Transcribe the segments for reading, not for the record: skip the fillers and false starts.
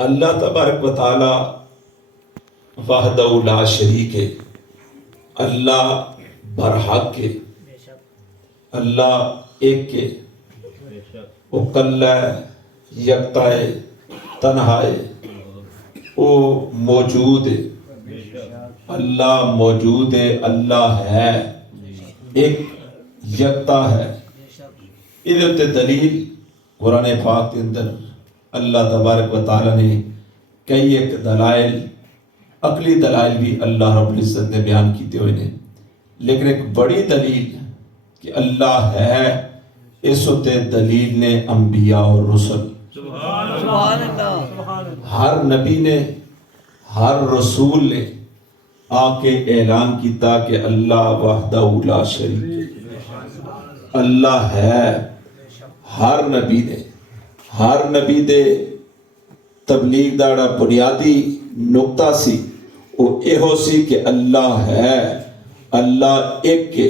اللہ تبارک و تعالی وحدہ لا شریک ہے، اللہ برحق ہے، اللہ ایک ہے، وہ کلا ہے، یکتا ہے، تنہا ہے، وہ موجود ہے، اللہ موجود ہے، اللہ ہے، ایک یکتا ہے۔ ادھر دلیل قرآن پاک کے اندر اللہ تبارک و تعالیٰ نے کئی ایک دلائل، عقلی دلائل بھی اللہ رب العزت نے بیان کیتے ہوئے نے، لیکن ایک بڑی دلیل کہ اللہ ہے، اس ہوتے دلیل نے انبیاء اور رسل، ہر نبی نے، ہر رسول نے آ کے اعلان کیتا کہ اللہ وحدہ لا شریک، اللہ ہے۔ ہر نبی دے تبلیغ دا بنیادی نقطہ سی وہ ایہو سی کہ اللہ ہے، اللہ ایک ہے۔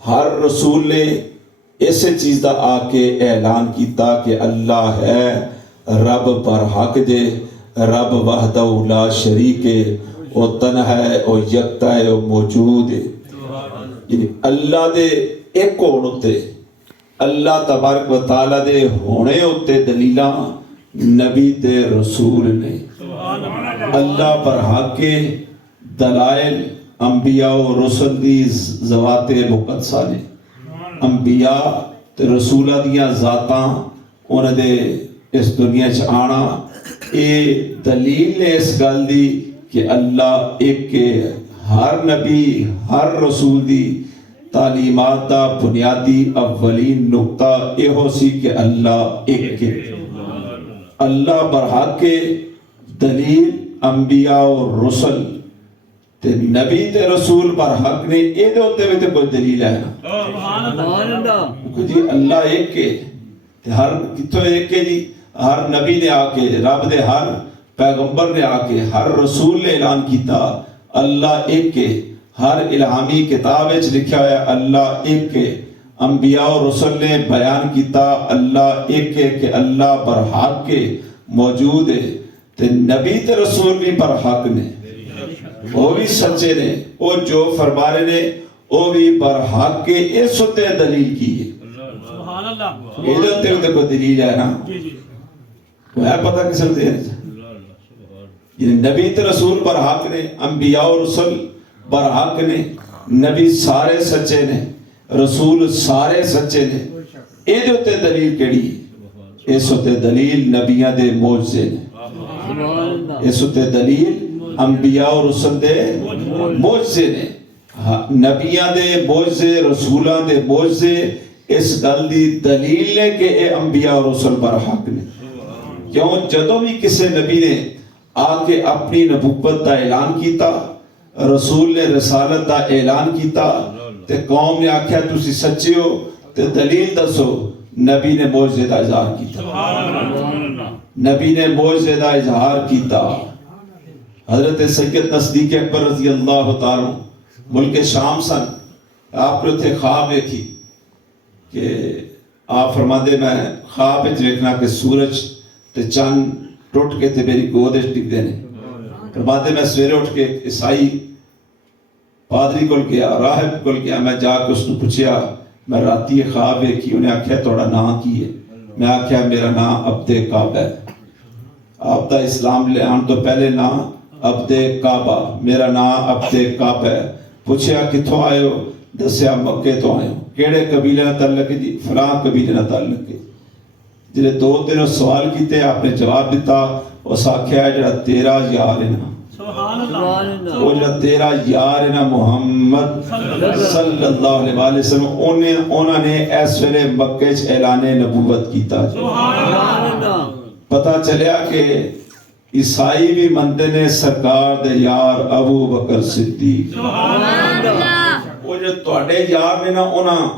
ہر رسول نے اسے چیز دا آ کے اعلان کیتا کہ اللہ ہے، رب برحق دے، رب وحدہ لا شریک ہے، وہ تنہا ہے، وہ یکتا ہے، وہ موجود ہے۔ یعنی اللہ دے ایک ہونے، اللہ تبارک و تعالیٰ دے ہونے ہوتے دلیلاں نبی تے رسول نے، اللہ برحق کے دلائل انبیاء و رسول دی ذوات مقدسہ نے، انبیاء تے رسولہ دیاں ذاتاں انہوں دے اس دنیا چ آنا، اے دلیل نے اس گل دی کہ اللہ ایک کے۔ ہر نبی، ہر رسول دی تعلیمات دا بنیادی اولین نقطہ ایہو سی کہ اللہ ایک کے، اللہ برحق کے۔ دلیل انبیاء اور رسل تے نبی تے رسول برحق نے، اے دے ہوتے ہوئے تے کوئی دلیل ہے نا جی اللہ ایک کے، ہر کتوں ایک کے جی، ہر نبی نے آ کے، رب دے ہر پیغمبر نے آ کے، ہر رسول نے اعلان کیتا اللہ ایک کے۔ ہر الہامی کتاب وچ لکھا ہے اللہ ایک کے، انبیاء و رسل نے بیان کیتا اللہ ایک ہے کہ اللہ برحق کے موجود ہے، تے نبی تے رسول بھی برحق نے، وہ بھی سچے نے، وہ جو فرما رہے نے وہ بھی برحق کے۔ اس ہوتے دلیل کی ہے، یہ ہوتے کوئی دلیل ہے نا، وہ ہے پتہ کس ہوتے ہیں، یعنی نبی تے رسول برحق نے، انبیاء و رسل برحق نے، نبی سارے سچے نے، رسول سارے سچے نے۔ اے جو تے دلیل کیڑی ہے؟ اس ہوتے دلیل نبیاں دے معجزے نے، اس ہوتے دلیل انبیاء اور رسول دے معجزے نے، نبیاں دے معجزے، رسولاں دے معجزے اس گل دی دلیل ہے کہ اے انبیاء اور رسول برحق نے۔ کیوں؟ جدوں بھی کسی نبی نے آ کے اپنی نبوت دا اعلان کیتا، رسول نے رسالت دا اعلان کیتا، تے قوم نے آکھیا تسی سچے ہو تے دلیل دسو، نبی نے معجزے دا اظہار کیتا، نبی نے معجزے دا اظہار کیتا۔ حضرت سید نصدیق اکبر رضی اللہ تعالیٰ ملک شام سن، آپ نے تھے خواب دیکھی کہ آپ فرماندے میں خواب وچ دیکھنا کہ سورج تے چند ٹوٹ کے تے میری گود وچ ڈگ دے نے۔ فرماتے میں سویرے اٹھ کے عیسائی پادری کول گیا، راہب کول گیا، میں جا کے اس نے پوچھیا میں راتی خواب دیکھی، انہیں آکھیا تھوڑا نام کی ہے؟ میں آکھیا میرا نام عبد کعبہ ہے۔ آپ دا اسلام لے آن تو پہلے نام عبد کعبہ، میرا نام عبد کعبہ ہے۔ پوچھیا کتھوں آئے ہو؟ دسیا مکے تو آئے ہو۔ کیڑے قبیلے نہ تعلق ہے؟ جی فلاں قبیلے نہ تعلق ہے۔ جنہیں دو تینوں سوال کیتے آپ نے جواب دیتا، اس آکھیا جڑا تیرا یار ہے نا، وہ جڑا تیرا یار ہے نا محمد صلی اللہ علیہ وسلم، انہوں نے اس ویلے مکے چ اعلان نبوت کیتا۔ پتہ چلیا کہ عیسائی بھی مندے نے سرکار دے یار ابو بکر صدیق، وہ جو تواڈے یار نے نا انہاں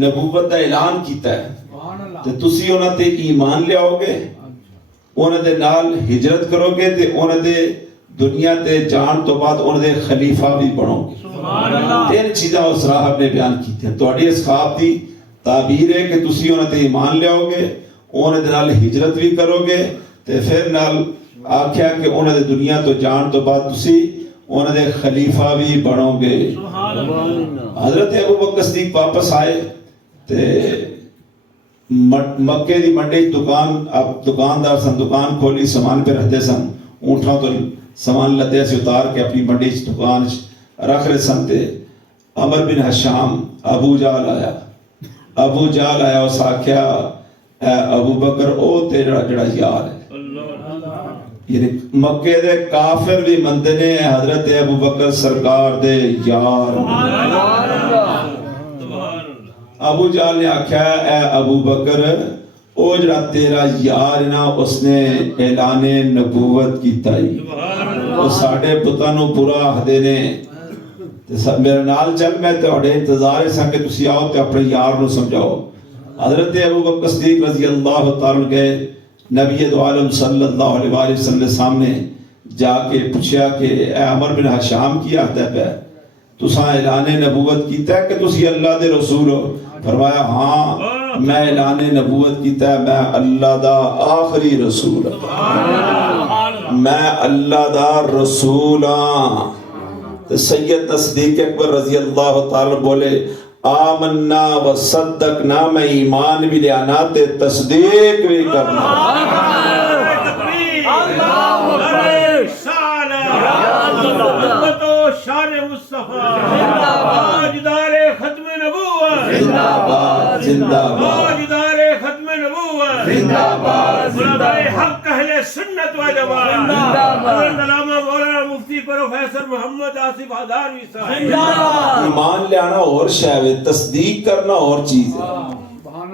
نبوت دا اعلان کیتا ہے، تے تسی انہاں تے ایمان لیاؤ گے، انہاں دے نال ہجرت کرو گے، تے انہاں دے دنیا تے جان تو بعد انہاں دے خلیفہ بھی بنو گے۔ تین چیزاں اس راہب نے بیان کی تھیں۔ تواڈی اس خواب دی تعبیر ہے کہ تسی انہاں تے ایمان لیاؤ گے، انہاں دے نال ہجرت بھی کرو گے، تے پھر نال آکھیا کہ انہوں نے دنیا تو جان تو بعد تسی انہوں نے خلیفہ بھی بنو گے. حضرت ابو بکر صدیق واپس آئے تے مکے دی منڈی دکان دکاندار سن دکان کھولی سامان پہ رکھتے سن اونٹھوں تو سامان لدے سے اتار کے اپنی منڈی دکان رکھ رہے سن تے عمر بن حشام ابو جال آیا اس آکھیا اے ابو بکر او تیرا جڑا یار ہے. یعنی مکے دے کافر بھی مندے نے حضرت ابو بکر سرکار دے یار. ابو جال نے آکھیا اے ابو بکر او جڑا تیرا یار نا اس نے اعلان نبوت کیتا ہی وہ ساڑھے پتانوں برا آخدے نے میرے نال چل میں تہاڈے انتظار سا کہ تسی آؤ تے اپنے یار نو سمجھاؤ. حضرت ابو بکر صدیق رضی اللہ تعالیٰ کے نبی دو عالم صلی اللہ علیہ وسلم کے سامنے جا کے پوچھا کہ اے عمر بن حشام کی آتا ہے پہ تساں اعلان نبوت کیتا ہے کہ تسی اللہ دے رسول ہو؟ فرمایا ہاں میں اعلان نبوت کیتا ہے میں اللہ دا آخری رسول ہوں میں اللہ دا رسول ہوں. سید صدیق اکبر رضی اللہ تعالیٰ بولے آمنا و صدقنا میں ایمان بھی لے آنا تے تصدیق بھی کرنا. شان مصطفیٰ تاجدار ختم نبوت زندہ باد زندہ باد تاجدار ختم نبوت زندہ باد علماء حق اہل سنت و جماعت علامہ مولانا مفتی پروفیسر محمد آصف ہزاروی صاحب. ایمان لے آنا اور شے ہے تصدیق کرنا اور چیز ہے.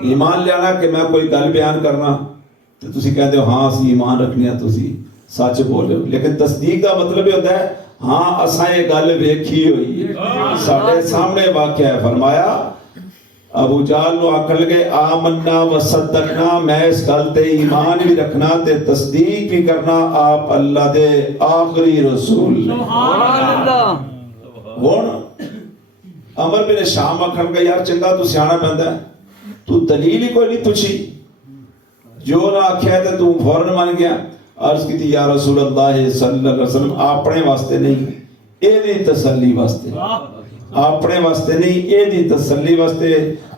ایمان لے آنا کہ میں کوئی گل بیان کرنا تو تسی کہتے ہو ہاں اسی ایمان رکھنے ہیں تسی سچ بولے ہو لیکن تصدیق کا مطلب یہ ہوتا ہے ہاں اساں یہ گل ویکھی ہوئی ہے ساڈے سامنے واقعہ ہے. فرمایا ابو جال نو آکھن لگے آمنا و صدقنا میں اس گل تے ایمان بھی رکھنا تے تصدیق بھی کرنا آپ اللہ دے آخری رسول. سبحان اللہ. ہن عمر بن شام آکھن لگا یار چنگا تو سیاںا بندہ ہے تو دلیل ہی کوئی نہیں پوچھی جو نہ آکھیا تے تو فوراً مان گیا. عرض کی تھی یا رسول اللہ صلی اللہ علیہ وسلم اپنے واسطے نہیں اے دی تسلی واسطے اپنے واسطے نہیں اے دی تسلی واسطے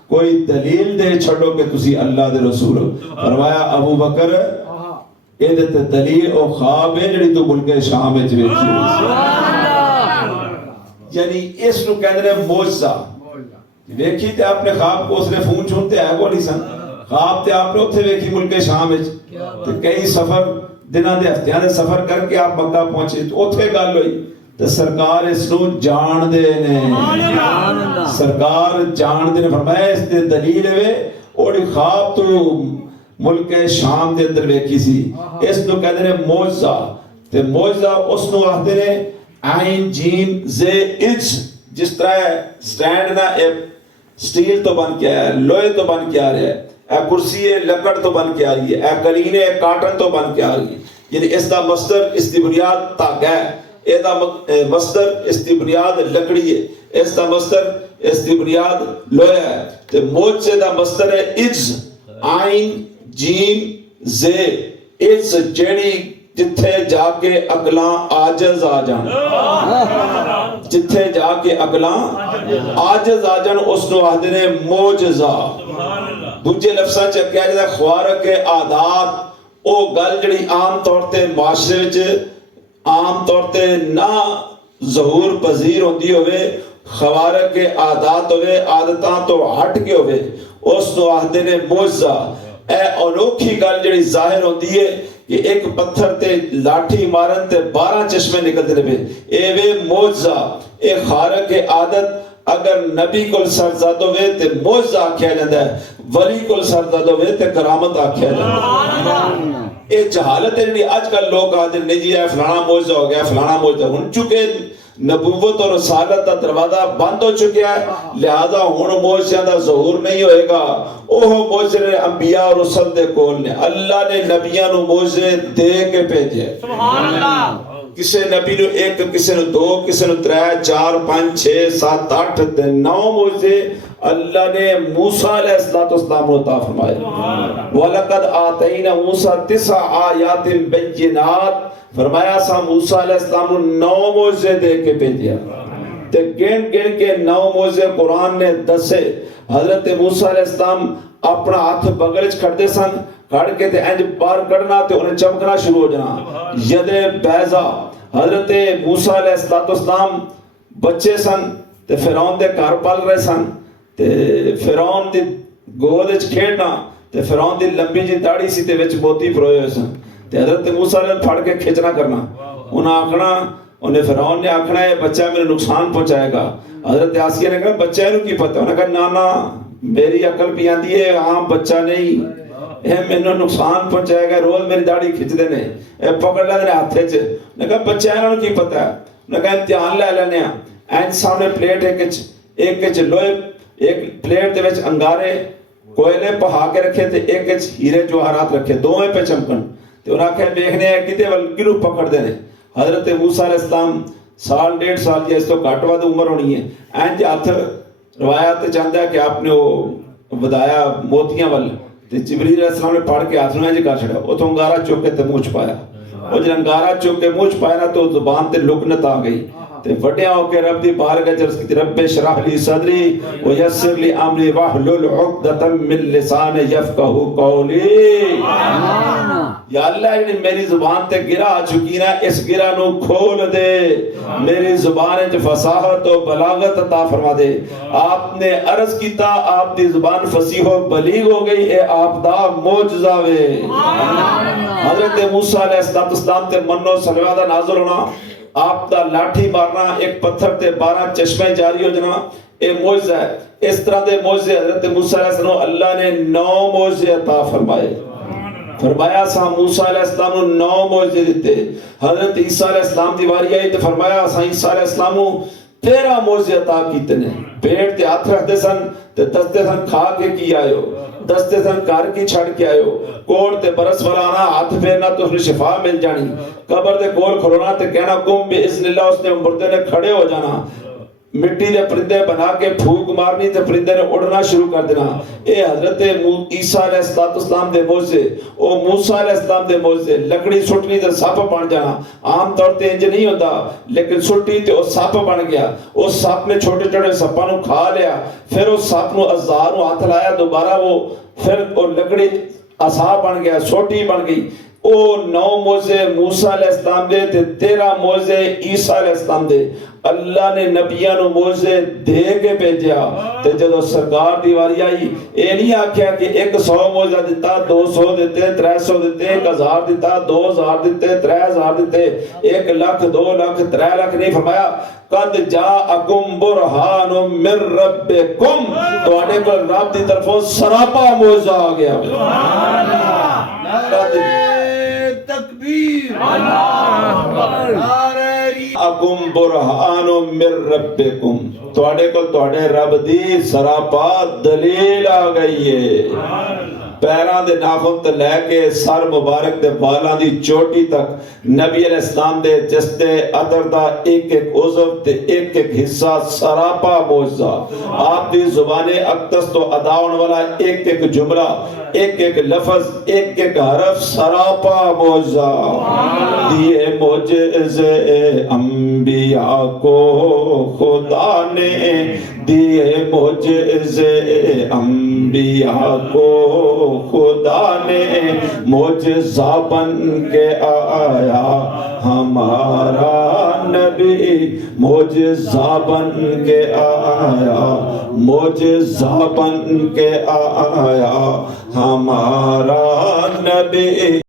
کوئی دلیل دے چھڑو کہ تسی اللہ دے رسول ہو. فرمایا ابو بکر اے دے تے دلیل او خواب ہے جڑی تو ملک شام وچ ویکھی یعنی اس نو کہندے نے معجزہ ویکھی تے آپ نے خواب کو اس نے فون چھونتے ہے کو نہیں سن خواب تے آپ نے اوتھے ویکھی ملک شام وچ تے کئی سفر دنوں دے ہفتیاں دے سفر کر کے آپ مکہ پہنچے تو اوتھے گل ہوئی تے سرکار اس نو جان دے نے سرکار جان دے نے. فرمایا اس تے دلیل ہے اوڑی خواب تو ملک شام دے اندر ویکھی سی اس نو کہندے نے معجزہ تے معجزہ اس نو آکھدے نے عین جیم زے اج جس طرح سٹینڈ نہ سٹیل تو بن کے آیا ہے لوہے تو بن کے آ رہا ہے اے کرسی لکڑ تو بن کے آ رہی ہے اے قلینے کاٹن تو بن کے آ رہی ہے. یعنی اس دا مصدر اس دی بنیاد دھاگا ہے اے دا مصدر اس دی بنیاد لکڑی ہے اس دا مصدر اس دی بنیاد لوہا ہے تے معجزے دا مصدر ہے اجز عین جیم زے اجز جیڑی جتھے جا کے اقلاں عاجز آ جان جتھے جا کے اقلاں عاجز آ جان اس نو آخدے نے معجزہ. دوجے لفظاں چ کہا جاتا ہے خوارق عادات او گل جڑی عام طور تے معاشرے وچ عام طور تے نہ ظہور پذیر ہوندی ہوئے خوارق عادات ہوئے عادتاں تو ہٹ کے ہوئے اس نو آخدے نے معجزہ. اے انوکھی گل جڑی ظاہر ہوندی ہے کہ ایک پتھر تے لاٹھی مارن تے 12 چشمے نکلتے رہے اے وے معجزہ. اے خارق عادت اگر نبی کل سرزاد ہوئے تے معجزہ آکھیا جاتا ہے ولی کل سرزاد ہوئے تے کرامت آکھیا جاتا ہے. اے جہالت ہے جڑی آج کل لوگ آتے ہیں جی ہے فلانا معجزہ ہو گیا فلانا معجزہ ہن چکے نبوت اور رسالت کا دروازہ بند ہو چکا ہے لہذا ہن معجزہ دا ظہور نہیں ہوئے گا. اوہ معجزے انبیاء اور رسل دے کول نے اللہ نے نبیاں نو معجزے دے کے بھیجے. سبحان اللہ. کسے نبی نو ایک کسے نو دو کسے نو 3 4 5 6 7 8 9 معجزے اللہ نے موسیٰ علیہ السلام کو عطا فرمائے. وَلَقَدْ آتَيْنَا مُوسَىٰ 9 آیات بینات، فرمایا سا موسیٰ علیہ السلام کو 9 معجزے دے کے بھیجیا. تے گن گن کے 9 معجزے قرآن نے دسے. حضرت موسیٰ علیہ السلام اپنا ہاتھ بغل چ کھڑتے سن، کھڑ کے تے انج باہر کڑنا تے انہیں چمکنا شروع ہو جانا. ید بیضا. حضرت موسیٰ علیہ السلام بچے سن تے فرعون دے گھر پل رہے سن، تے فرعون دی گود وچ کھیڈنا، تے فرعون دی لمبی جی داڑھی سی تے وچ موتی پروئے ہوئے سن. تے حضرت موسیٰ علیہ السلام پھڑ کے کھچنا کرنا. انہیں آکھنا، انہیں فرعون نے آکھنا ہے بچہ میرے نقصان پہنچائے گا. حضرت آسیہ نے کہا بچہ انہوں کی پتہ. انہوں نے کہا نانا میری عقل بھی آندی ہے، عام بچہ نہیں، اے میں نے نقصان پہنچائے گا، روز میری داڑھی کھچ دینے، اے پکڑ لے دینے ہاتھے چھے. نے کہا بچہ انہوں کی پتہ ہے. نے کہا امتحان لے لینے ہیں. اینج سامنے پلیٹ ایک کچھ لوہے، ایک پلیٹ دے وچ انگارے کوئلے پہا کے رکھے تھے، ایک کچھ ہیرے جواہرات رکھے، دوویں پہ چمکن. تو انہوں نے کہا دیکھنے ہیں کتے والگلو پکڑ دینے. حضرت موسیٰ علیہ السلام 1.5 سال یا اس تو گھٹوا تو عمر ہونی ہے. اینج ہاتھ روایات چاہتا ہے کہ آپ نے وہ ودایا موتیاں وال، تے جبریل علیہ السلام نے پڑھ کے ہاتھ میں اینج کر چھڑا. وہ تو انگارہ چوک کے تے منہ چھپایا. وہ جب انگارہ چوک کے منہ چھپایا نا تو زبان تے لکنت آ گئی. تے وڈیاں ہو کے رب دی بارگاہ چرس کی رب اشرح لی صدری ویسر لی امری واحلل عقدۃ من لسانی یفقہوا قولی. یا اللہ نے میری زبان تے گرہ آ چکی نا، اس گرہ نو کھول دے، میری زبان وچ فصاحت و بلاغت عطا فرما دے. آپ نے عرض کیتا آپ دی زبان فصیح و بلیغ ہو گئی، اے آپ دا معجزہ وے. حضرت موسیٰ علیہ السلام تے منو سلوہ نازل ہونا، آپ دا لاٹھی مارنا، ایک پتھر تے 12 چشمے جاری ہو جانا، اے معجزہ ہے. اس طرح دے معجزے حضرت موسیٰ علیہ السلام اللہ نے 9 معجزے عطا فرمائے. فرمایا سا موسیٰ علیہ السلام نے 9 معجزے دیتے. حضرت عیسیٰ علیہ السلام دی واری آئی تو فرمایا سا عیسیٰ علیہ السلام نے 13 معجزے عطا کیتے نے. پیٹ تے ہاتھ رکھتے سن تے دستے سن کھا کے کی آئے ہو، دستے سن کار کی چھڑ کے آئے ہو، کوڑ تے برس ولانا ہاتھ پھیرنا تو اس میں شفا مل جانی، قبر دے کول کھلونا تے کہنا قم باذن اللہ، اس نے مردے نے کھڑے ہو جانا، مٹی دے پرندے بنا کے پھونک مارنی تے پرندے نے اڑنا شروع کر دینا. اے حضرت عیسیٰ علیہ السلام دے معجزے، او موسیٰ علیہ السلام دے معجزے. لکڑی سٹنی تے سپ بن جانا، عام طور تے انج نہیں ہوتا، لیکن سٹی تے او سپ بن گیا. اس سپ نے چھوٹے چھوٹے سپاں نو کھا لیا، پھر اس سپ نو اعضاء نو ہاتھ لایا دوبارہ، وہ پھر وہ لکڑی عصا بن گیا، سوٹی بن گئی. او 9 معجزے موسیٰ علیہ السلام دے تے 13 معجزے عیسیٰ علیہ السلام دے. اللہ نے نبیاں نو معجزے دے کے بھیجیا. تے جدو سرکار دی واری آئی، اے نہیں آکھیا کہ 100 معجزہ دیتا، 200 دیتے، 300 دیتے، 1000 دیتا، 2000 دیتے، 3000 دیتے، 1 لاکھ 2 لاکھ 3 لاکھ نہیں. فرمایا قد جاءکم برہان من ربکم، تو آنے کو رب دی طرفوں سراپا معجزہ آ گیا. سبحان اللہ، تکبیر، اکم برہان من ربکم، تواڈے کول تواڈے رب دی سراپا دلیل آ گئی ہے. پیران دے ناخن تے لے کے سر مبارک دے بالاں دی چوٹی تک نبی علیہ السلام دے جستے ادر دا ایک ایک عضو تے ایک ایک حصہ سراپا معجزہ. آپ دی زبان اقدس تو ادا ہونے والا ایک ایک جملہ، ایک ایک لفظ، ایک ایک حرف سراپا معجزہ. دیے معجزے انبیاء کو خدا نے، دیے معجزے انبیاء کو خدا نے، معجزہ بن کے آیا ہمارا نبی، معجزہ بن کے آیا، معجزہ بن کے آیا ہمارا نبی.